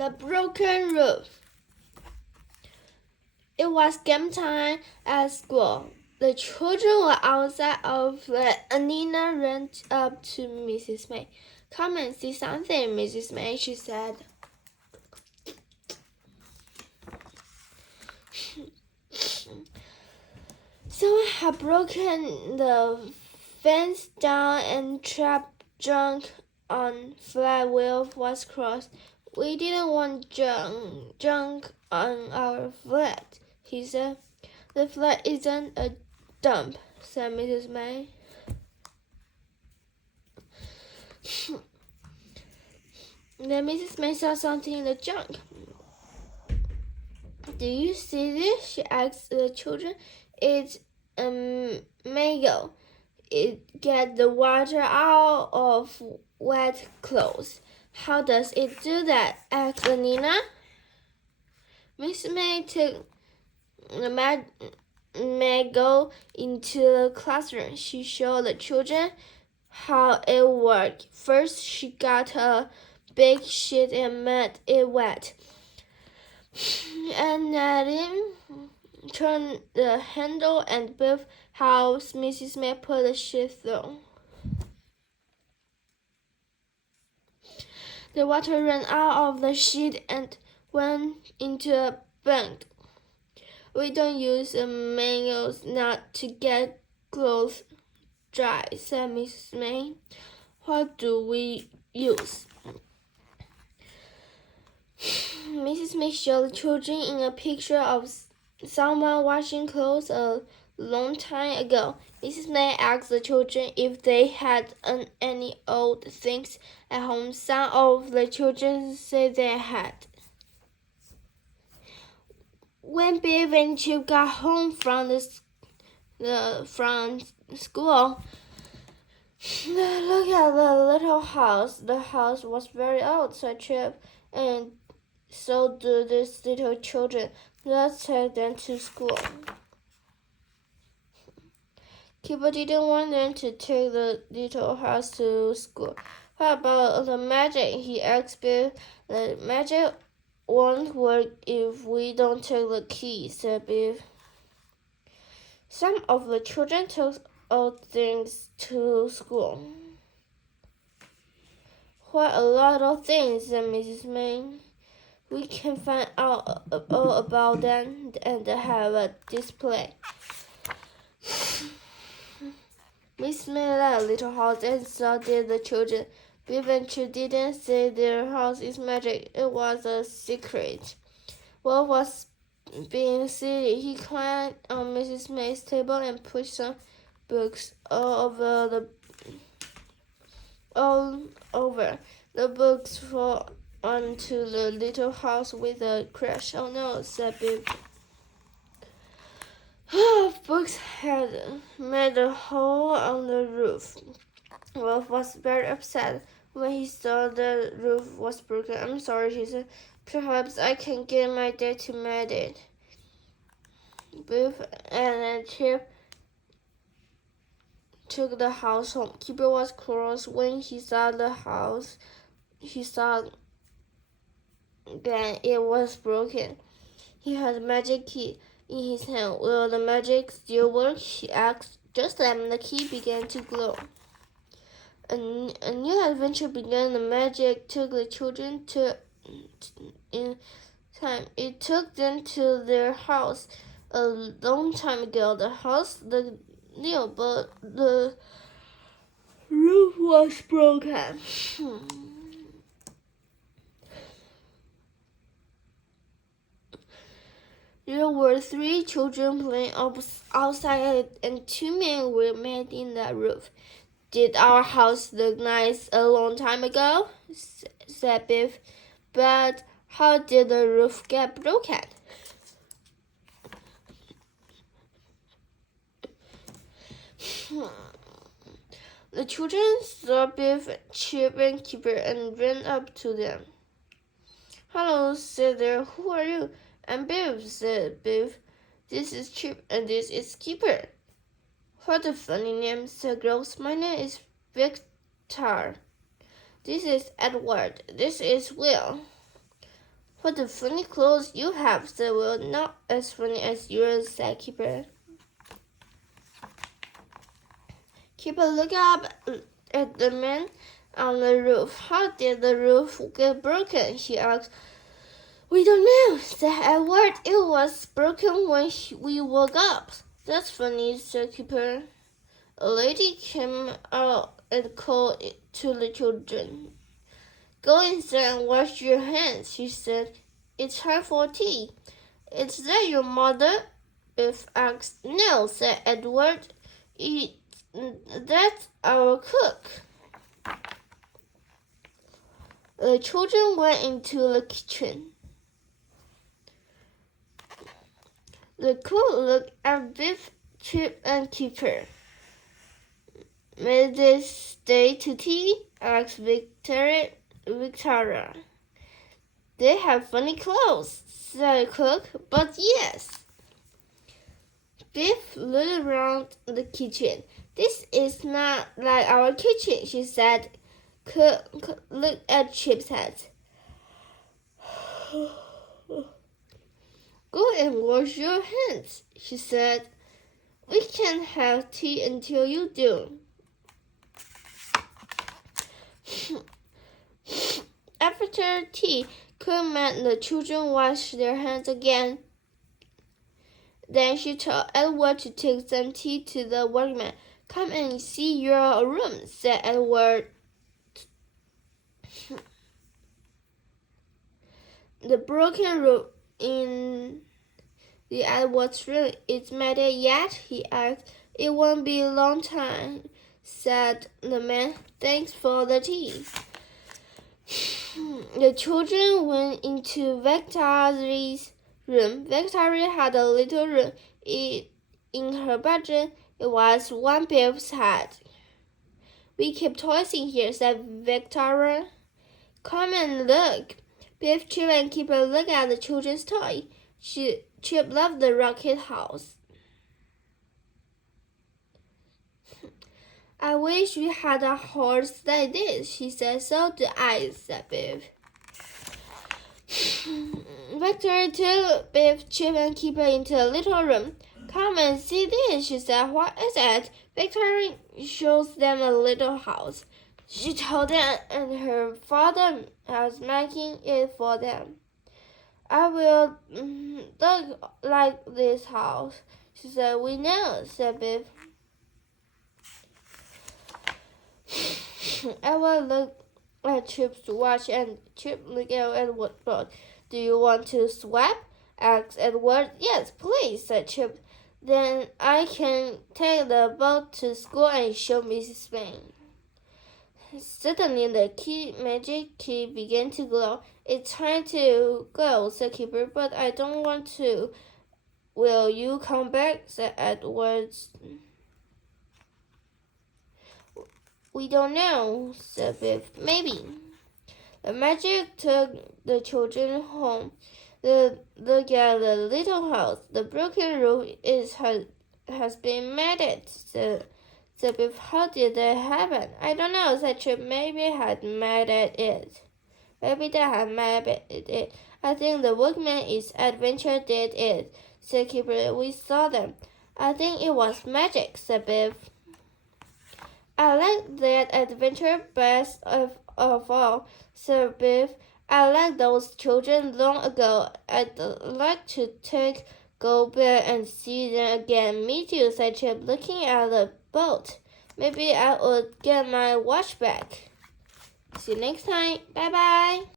The broken roof. It was game time at school. The children were outside of the Anina ran up to Mrs. May. Come and see something, Mrs. May, she said. Someone had broken the fence down and trapped junk on flat wheel was crossed. We didn't want junk on our flat, he said. The flat isn't a dump, said Mrs. May. Then Mrs. May saw something in the junk. Do you see this? She asked the children. It's a mango. It gets the water out of wet clothes. How does it do that? Asked Nina. Miss May took the mango into the classroom. She showed the children how it worked. First, she got a big sheet and made it wet. And then turned the handle and both house Mrs. May put the sheet through. The water ran out of the sheet and went into a bank. We don't use mangoes not to get clothes dry, said Mrs. May. What do we use? Mrs. May showed the children in a picture of someone washing clothes a long time ago. Mrs. May asked the children if they had any old things at home. Some of the children said they had. When Bill and Chip got home from from school, they looked at the little house. The house was very old, said Chip, and so do these little children. Let's take them to school. Kipper didn't want them to take the little house to school. What about the magic? He asked Bill. The magic won't work if we don't take the key, said Bill. Some of the children took old things to school. What a lot of things, said Mrs. May. We can find out all about them and have a display. Miss May left little house and so did the children. Bill and Chip didn't say their house is magic. It was a secret. Wolf was being silly. He climbed on Mrs. May's table and pushed some books all over. The books fell onto the little house with a crash. Oh no, said Bill. Books had made a hole on the roof. Wolf was very upset when he saw the roof was broken. I'm sorry, he said. Perhaps I can get my dad to mend it. Bill and Chip took the house home. Kipper was cross when he saw the house. He saw that it was broken. He had a magic key in his hand. Will the magic still work? He asked. Just then, the key began to glow. A new adventure began. The magic took the children in time. It took them to their house a long time ago. The house looked new, but the roof was broken. There were 3 children playing outside and 2 men were made in the roof. Did our house look nice a long time ago? Said Biff. But how did the roof get broken? The children saw Biff, Chip, and Kipper and ran up to them. Hello, said they. Who are you? I'm Biff, said Biff. This is Chip and this is Kipper. What a funny name, said girls. My name is Victor. This is Edward. This is Will. What the funny clothes you have, said Will. Not as funny as yours, said Keeper. Keeper looked up at the man on the roof. How did the roof get broken? He asked. We don't know, said Edward. It was broken when we woke up. That's funny, said Keeper. A lady came out and called to the children. Go inside and wash your hands, she said. It's time for tea. Is that your mother? Biff asked. No, said Edward. That's our cook. The children went into the kitchen. The cook looked at Biff, Chip, and Keeper. May they stay to tea? Asked Victoria. They have funny clothes, said the cook, but yes. Biff looked around the kitchen. This is not like our kitchen, she said. Cook looked at Chip's head. Go and wash your hands, she said. We can't have tea until you do. After tea, Cook made the children wash their hands again. Then she told Edward to take some tea to the workmen. Come and see your room, said Edward. The broken roof in the Edward's room is mended yet? He asked. It won't be a long time, said the man. Thanks for the tea. The children went into Victoria's room. Victoria had a little room. In her bedroom, it was one Biff's head. We keep toys in here, said Victoria. Come and look. Biff, Chip, and Keeper looked at the children's toy. Chip loved the rocket house. I wish we had a horse like this, she said. So do I, said Biff. Victoria took Biff, Chip, and Keeper into a little room. Come and see this, she said. What is it? Victoria shows them a little house. She told them and her father was making it for them. I will look like this house, she said. We know, said Biff. Edward looked at Chip's watch and Chip looked at Edward. Do you want to swap? Asked Edward. Yes, please, said Chip. Then I can take the boat to school and show Mrs. Spain. Suddenly, the magic key began to glow. It's time to go, said Keeper, but I don't want to. Will you come back? Said Edward. We don't know, said Biff. Maybe. The magic took the children home. Look at the little house. The broken roof has been mended, said Biff. How did that happen? I don't know, said Chip. Maybe had mended it. Maybe they had mended it. I think the workman's adventure did it, said Keeper. We saw them. I think it was magic, said Biff. I like that adventure best of all, said Biff. I like those children long ago. I'd like to go back and see them again. Me too, said Chip, looking at the boat. Maybe I would get my watch back. See you next time. Bye-bye.